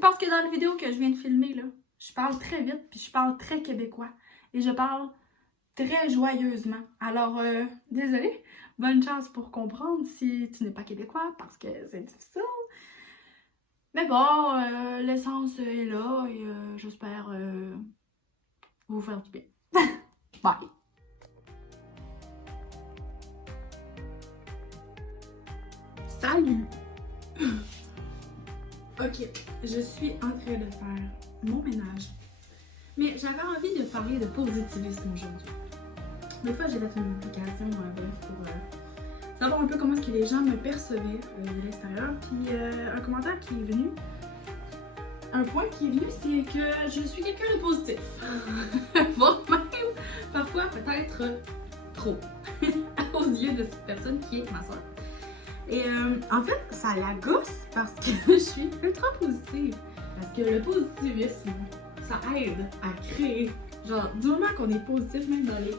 Parce que dans la vidéo que je viens de filmer, là, je parle très vite, puis je parle très québécois. Et je parle très joyeusement. Alors, désolée, bonne chance pour comprendre si tu n'es pas québécois, parce que c'est difficile. Mais bon, l'essence est là, et j'espère vous faire du bien. Bye! Salut! Ok, je suis en train de faire mon ménage. Mais j'avais envie de parler de positivisme aujourd'hui. L'autre fois, j'ai fait une publication pour savoir un peu comment est-ce que les gens me percevaient de l'extérieur. Puis un commentaire qui est venu, un point qui est venu, c'est que je suis quelqu'un de positif. Voire même, parfois peut-être trop, aux yeux de cette personne qui est ma soeur. Et en fait, ça la gosse parce que je suis ultra positive. Parce que le positivisme, ça aide à créer. Genre, du moment qu'on est positif, même dans les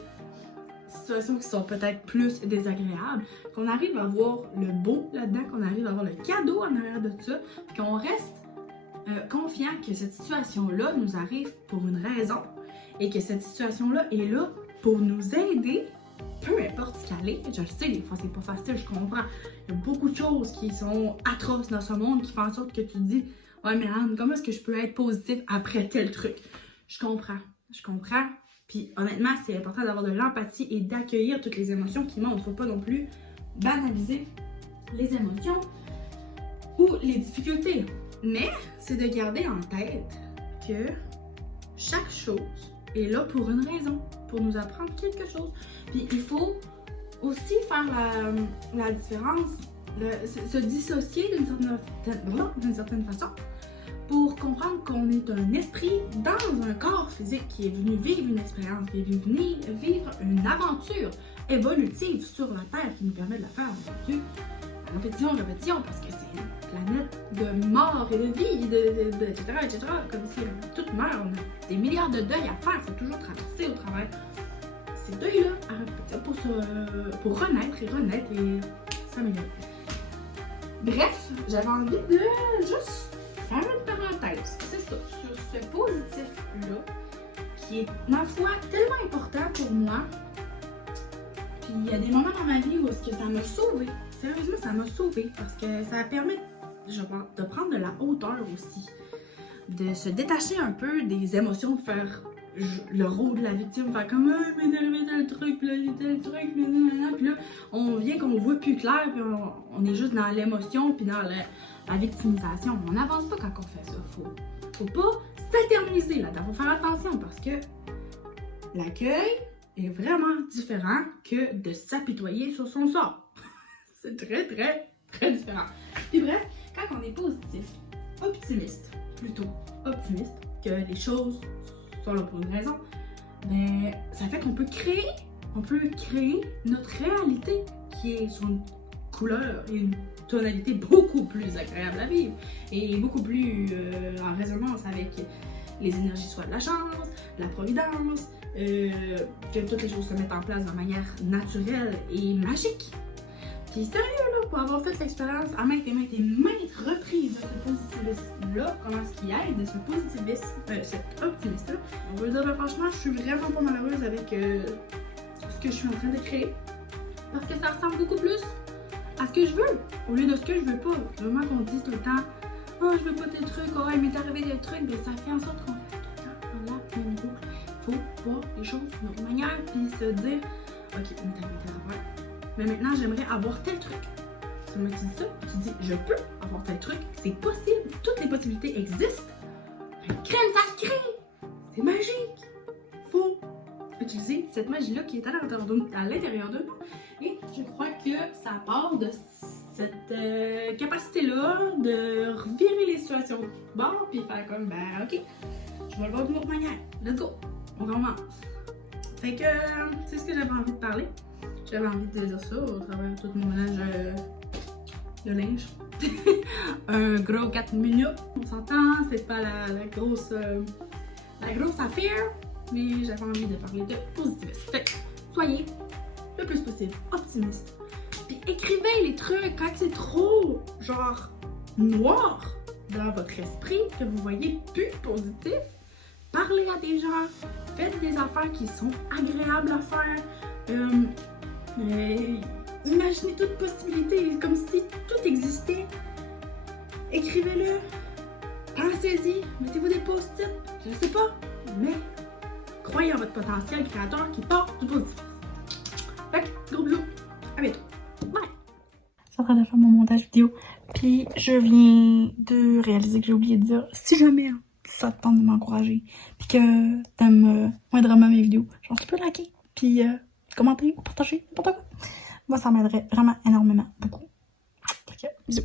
situations qui sont peut-être plus désagréables, qu'on arrive à voir le beau là-dedans, qu'on arrive à voir le cadeau en arrière de ça, qu'on reste confiant que cette situation-là nous arrive pour une raison et que cette situation-là est là pour nous aider. Peu importe ce qu'elle est, je le sais, des fois c'est pas facile, je comprends. Il y a beaucoup de choses qui sont atroces dans ce monde qui font en sorte que tu te dis ouais, mais Anne, comment est-ce que je peux être positive après tel truc? Je comprends. Puis honnêtement, c'est important d'avoir de l'empathie et d'accueillir toutes les émotions qui montent. Faut pas non plus banaliser les émotions ou les difficultés. Mais c'est de garder en tête que chaque chose est là pour une raison, pour nous apprendre quelque chose. Puis il faut aussi faire la différence, se dissocier d'une certaine façon pour comprendre qu'on est un esprit dans un corps physique qui est venu vivre une expérience, qui est venu vivre une aventure évolutive sur la Terre qui nous permet de la faire répétition, parce que c'est une planète de mort et de vie, etc. Comme si toute meurt, on a des milliards de deuils à faire, il faut toujours traverser au travers ces deuils-là à répétition pour renaître et s'améliorer. Bref, j'avais envie de juste faire une parenthèse, c'est ça, sur ce positif-là, qui est, ma foi, tellement important pour moi. Puis il y a des moments dans ma vie où est-ce que ça m'a sauvée. Sérieusement, ça m'a sauvée parce que ça permet, je pense, de prendre de la hauteur aussi. De se détacher un peu des émotions, de faire le rôle de la victime, faire comme ah, mais arrivé tel truc, puis là, tel truc, puis là, on vient qu'on voit plus clair, puis on est juste dans l'émotion, puis dans la victimisation. On n'avance pas quand on fait ça. Faut pas s'éterniser là-dedans. Faut faire attention parce que l'accueil est vraiment différent que de s'apitoyer sur son sort. C'est très différent. Puis bref, quand on est positif, plutôt optimiste, que les choses sont là pour une raison, ben ça fait qu'on peut créer notre réalité qui est sur une couleur et une tonalité beaucoup plus agréable à vivre et beaucoup plus en résonance avec les énergies, soit de la chance, de la providence, que toutes les choses se mettent en place de manière naturelle et magique. Puis sérieux là, pour avoir fait l'expérience à maintes reprises de ce positivisme-là, comment est-ce qu'il aide de ce positivisme, cet optimisme-là, on va le dire franchement, je suis vraiment pas malheureuse avec ce que je suis en train de créer. Parce que ça ressemble beaucoup plus à ce que je veux, au lieu de ce que je veux pas. Vraiment qu'on dise tout le temps, oh je veux pas tel truc, oh il m'est arrivé tel truc, mais ça fait en sorte qu'on fait tout le temps dans la même boucle. Faut voir les choses d'une autre manière, puis se dire, ok, il m'est arrivé telle affaire. Mais maintenant, j'aimerais avoir tel truc. Tu me dis ça, tu dis, je peux avoir tel truc, c'est possible, toutes les possibilités existent. Crème, ça se crée! C'est magique! Faut utiliser cette magie-là qui est à l'intérieur de nous. Et je crois que ça part de cette capacité-là de revirer les situations bon, puis faire comme, ben ok, je vais le voir d'une autre manière. Let's go! On commence. Fait que c'est ce que j'avais envie de parler. J'avais envie de dire ça au travers de tout mon ménage de linge. Un gros 4 minutes. On s'entend, c'est pas la grosse affaire, mais j'avais envie de parler de positivisme. Fait que soyez le plus possible optimiste. Puis écrivez les trucs quand c'est trop, genre, noir. dans votre esprit, que vous voyez plus positif, parlez à des gens, faites des affaires qui sont agréables à faire. Imaginez toute possibilité, comme si tout existait. Écrivez-le, pensez-y, mettez-vous des post-it, je sais pas, mais croyez en votre potentiel créateur qui porte du positif. Fait que, gros bisous, à bientôt, bye! Je suis en train de faire mon montage vidéo, puis je viens de réaliser que j'ai oublié de dire, si jamais ça te tente de m'encourager, puis que t'aimes moindrement mes vidéos, genre tu peux liker, puis commenter, partager, n'importe quoi. Moi ça m'aiderait vraiment énormément, beaucoup. Fait que, bisous!